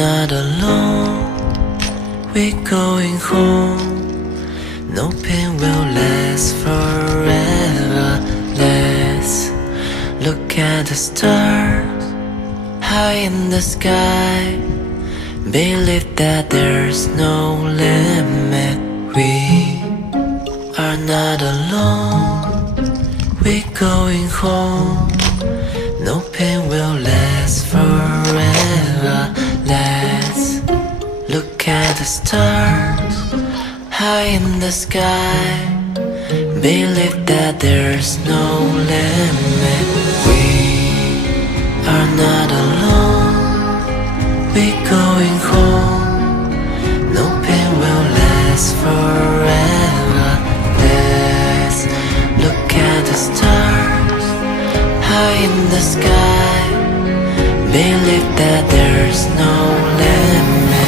not alone, we're going home. No pain will last forever. Let's look at the stars high in the sky. Believe that there's no limit. We are not alone, we're going home. No pain will last forever. Let's look at the stars high in the sky. Believe that there's no limit. We are not alone, we're going home. No pain will last forever. Let's look at the stars high in the sky. Believe that there's no limit.